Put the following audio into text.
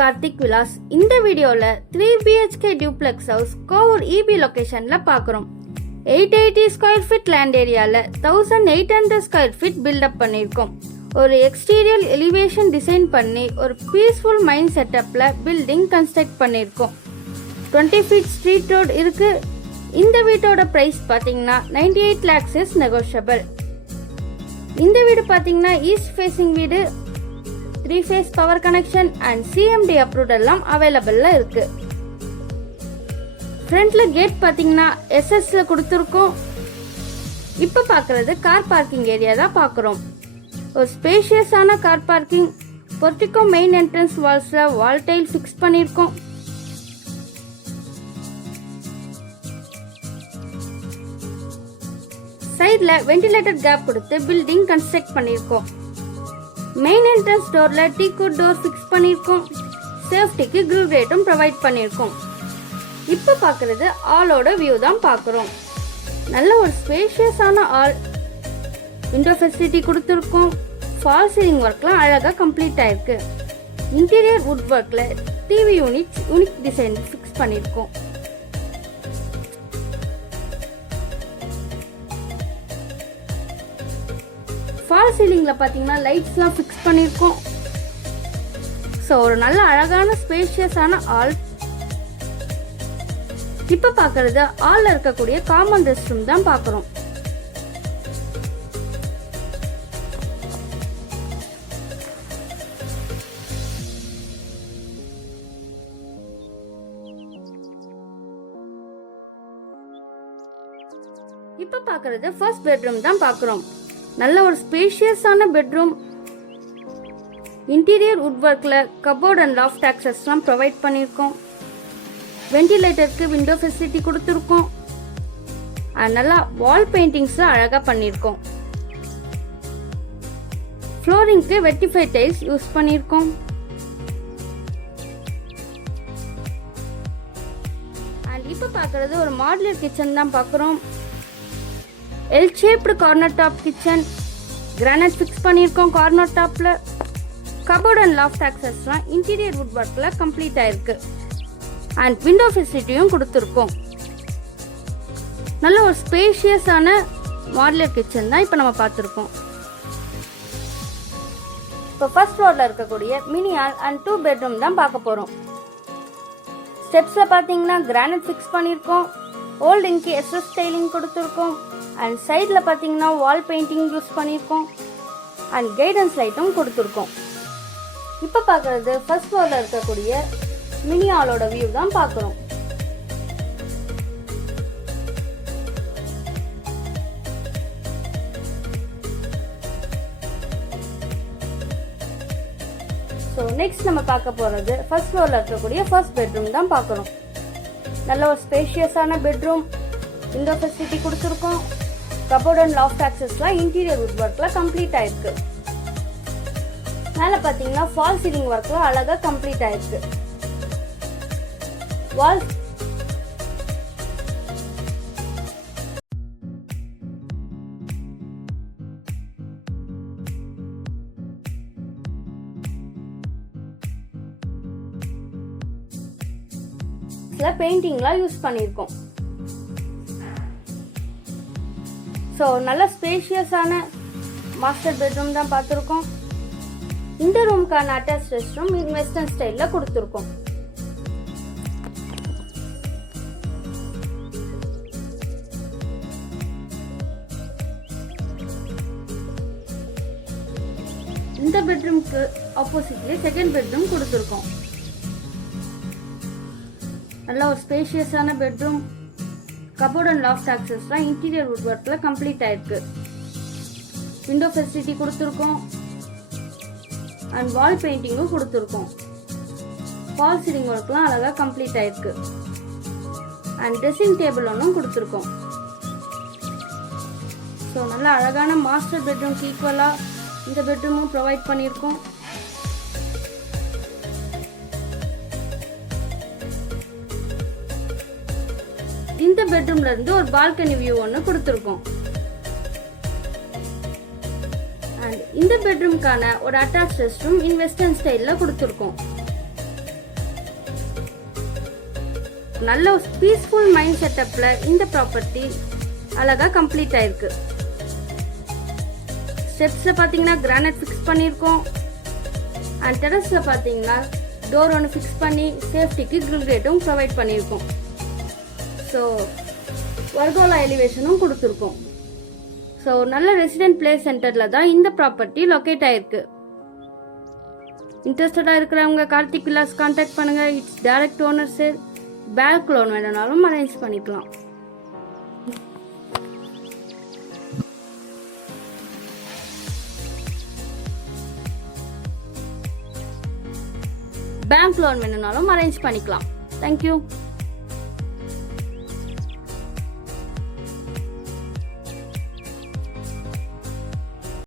கார்த்திக் விலாஸ். இந்த வீடியோல 3 BHK duplex house Kovur EB லொகேஷன்ல பாக்குறோம். 880 ஸ்கொயர் ஃபீட் லேண்ட் ஏரியால 1800 ஸ்கொயர் ஃபீட் பில்டப் பண்ணிருக்கோம். ஒரு எக்ஸ்டீரியர் எலிவேஷன் டிசைன் பண்ணி ஒரு பீஸ்ஃபுல் மைண்ட் செட்டப்ல பில்டிங் கன்ஸ்ட்ரக்ட் பண்ணிருக்கோம். 20 feet ஸ்ட்ரீட் ரோட் இருக்கு. இந்த வீட்டோட பிரைஸ் பாத்தீங்கன்னா 98 lakhs இஸ் நெகோஷியபிள். இந்த வீடு பாத்தீங்கன்னா ஈஸ்ட் ஃபேசிங் வீடு, 3 phase power connection and CMD approved எல்லாம் அவைலபிள்ல இருக்கு. ஃப்ரண்ட்ல கேட் பாத்தீங்கன்னா SSல கொடுத்துருக்கோம். இப்ப பாக்குறது கார் பார்க்கிங் ஏரியா தான் பாக்குறோம். ஒரு ஸ்பேஷியஸான car parking, portico main entrance வால்ஸ்ல வால் டைல் ஃபிக்ஸ் பண்ணிருக்கோம். சைடுல வென்டிலேட்டர் கேப் கொடுத்து பில்டிங் கன்ஸ்ட்ரக்ட் பண்ணிருக்கோம். மெயின் என்ட்ரன்ஸ் டோர்ல டீக்குட் டோர் ஃபிக்ஸ் பண்ணிருக்கோம். சேஃப்டிக்கு கிரில் கேட்டும் ப்ரொவைட் பண்ணிருக்கோம். இப்ப பாக்குறது ஆலோட வியூ தான் பாக்குறோம். நல்ல ஒரு ஸ்பேஷியஸான ஆல், விண்டோ ஃபெசிலிட்டி கொடுத்துருக்கோம். ஃபால் சீலிங் ஒர்க்லாம் அழகா கம்ப்ளீட் ஆயிருக்கு. இன்டீரியர் வுட் ஒர்க்ல டிவி யூனிக் டிசைன் ஃபிக்ஸ் பண்ணிருக்கோம். ஃபால் சீலிங்ல பாத்தீங்கன்னா லைட்ஸ்லாம் ஃபிக்ஸ் பண்ணிருக்கோம். சோ ஒரு நல்ல அழகான ஸ்பேஷியஸான ஆல். இப்ப பாக்குறது ஆல்ல இருக்கக்கூடிய காமன் ரெஸ்ட் ரூம் தான் பாக்குறோம். இப்ப பாக்குறது ஃபர்ஸ்ட் பெட்ரூம் தான் பாக்குறோம். நல்ல ஒரு ஸ்பேஷியஸான பெட்ரூம். இன்டீரியர் வுட் ஒர்க்ல கபோர்ட் அண்ட் லாஃப்ட் ஆக்சஸ்லாம் ப்ரொவைட் பண்ணிருக்கோம். வென்டிலேட்டருக்கு விண்டோ ஃபெசிலிட்டி கொடுத்துருக்கோம். நல்லா வால் பெயிண்டிங்ஸ் அழகா பண்ணிருக்கோம். ஃப்ளோரிங்க்கு வெட்டிஃபை டைல்ஸ் யூஸ் பண்ணிருக்கோம். அண்ட் இப்ப பாக்குறது ஒரு மாடுலர் கிச்சன் தான் பாக்குறோம். L shaped corner top kitchen, granite fix பண்ணிருக்கோம். கார்னர் டாப்ல கபோர்ட் அண்ட் லாஃப்ட் ஆக்சஸ்லாம் இன்டீரியர் வுட் ஒர்க்ல கம்ப்ளீட் ஆயிருக்கு. அண்ட் விண்டோ ஃபெசிலிட்டியும் கொடுத்துருக்கோம். நல்ல ஒரு ஸ்பேஷியஸான மாடுலர் கிச்சன் தான் இப்ப நம்ம பார்த்துருக்கோம். இப்போ ஃபர்ஸ்ட் ஃப்ளோர்ல இருக்கக்கூடிய மினி ஹால் அண்ட் 2 பெட்ரூம் தான் பார்க்க போறோம். ஸ்டெப்ஸ்ல பாத்தீங்கன்னா கிரானைட் ஃபிக்ஸ் பண்ணிருக்கோம். ஓல்ட் இன்கி SS ஸ்டைலிங் கொடுத்துருக்கோம். அண்ட் சைட்ல பாத்தீங்கன்னா வால் பெயிண்டிங் யூஸ் பண்ணிருக்கோம். அண்ட் கைடன்ஸ் லைட்டும் கொடுத்துருக்கோம். இப்ப பாக்குறது ஃபர்ஸ்ட் ஃப்ளோர்ல இருக்கக்கூடிய மினி ஹாலோட வியூ தான் பாக்குறோம். ஸோ நெக்ஸ்ட் நம்ம பார்க்க போறது ஃபர்ஸ்ட் ஃப்ளோர்ல இருக்கக்கூடிய ஃபர்ஸ்ட் பெட்ரூம் தான் பாக்குறோம். நல்ல ஒரு ஸ்பேஷியஸான பெட்ரூம், விண்டோ ஃபெசிலிட்டி கொடுத்துருக்கோம். கபோர்ட் அண்ட் லாஃப்ட் ஆக்சஸ்லாம் இன்டீரியர் வுட் ஒர்க்ல கம்ப்ளீட் ஆயிருக்கு. மேல பாத்தீங்கன்னா ஃபால் சீலிங் ஒர்க்ல அழகா கம்ப்ளீட் ஆயிருக்கு. வால் பெயிண்டிங்லாம் யூஸ் பண்ணிருக்கோம். ஸோ நல்ல ஸ்பேஷியஸான மாஸ்டர் பெட்ரூம் தான் பார்த்துருக்கோம். இந்த ரூமுக்கான அட்டாச் ரெஸ்ட் ரூம் வெஸ்டர்ன் ஸ்டைலில் கொடுத்துருக்கோம். இந்த பெட்ரூம்க்கு ஆப்போசிட்லயே செகண்ட் பெட்ரூம் கொடுத்துருக்கோம். நல்ல ஒரு ஸ்பேஷியஸான பெட்ரூம், கபோர்ட் அண்ட் லாஃப்ட் ஆக்சஸ்லாம் இன்டீரியர் வுட் ஒர்க்ல கம்ப்ளீட் ஆயிருக்கு. விண்டோ ஃபெசிலிட்டி கொடுத்துருக்கோம். அண்ட் வால் பெயிண்டிங்கும் கொடுத்துருக்கோம். ஃபால் சீலிங் ஒர்க்லாம் அழகா கம்ப்ளீட் ஆயிருக்கு. அண்ட் ட்ரெஸ்ஸிங் டேபிள் ஒன்றும் கொடுத்துருக்கோம். ஸோ நல்ல அழகான மாஸ்டர் பெட்ரூம்க்கு ஈக்குவலா இந்த பெட்ரூமும் ப்ரொவைட் பண்ணியிருக்கோம். இந்த பெட்ரூம்ல இருந்து ஒரு பால்கனி வியூ ஒன்று கொடுத்துருக்கோம். அண்ட் இந்த பெட்ரூம்க்கான ஒரு அட்டாச் ரெஸ்ட் ரூம் இன் வெஸ்டர்ன் ஸ்டைல்ல கொடுத்துருக்கோம். நல்ல பீஸ்ஃபுல் மைண்ட் செட்டப்ல இந்த ப்ராப்பர்ட்டி அழகா கம்ப்ளீட் ஆயிருக்கு. ஸ்டெப்ஸ்ல பாத்தீங்கன்னா கிரானைட் ஃபிக்ஸ் பண்ணியிருக்கோம். அண்ட் டெரஸ்ல பாத்தீங்கன்னா டோர் ஒன்று ஃபிக்ஸ் பண்ணி சேஃப்டிக்கு கிரில் கேட்டும் ப்ரொவைட் பண்ணியிருக்கோம். ஸோ வர்கோலா எலிவேஷனும் கொடுத்துருக்கோம். ஸோ நல்ல ரெசிடென்ட் பிளேஸ் சென்டர்ல தான் இந்த ப்ராப்பர்ட்டி லொக்கேட் ஆயிருக்கு. இன்ட்ரெஸ்டடா இருக்கிறவங்க கார்த்திக் வில்லாஸ் கான்டாக்ட் பண்ணுங்க. It's direct owner sale. Bank loan வேணும்னாலும் அரேஞ்ச் பண்ணிக்கலாம். பேங்க் லோன் வேணும்னாலும் அரேஞ்ச் பண்ணிக்கலாம். தேங்க்யூ.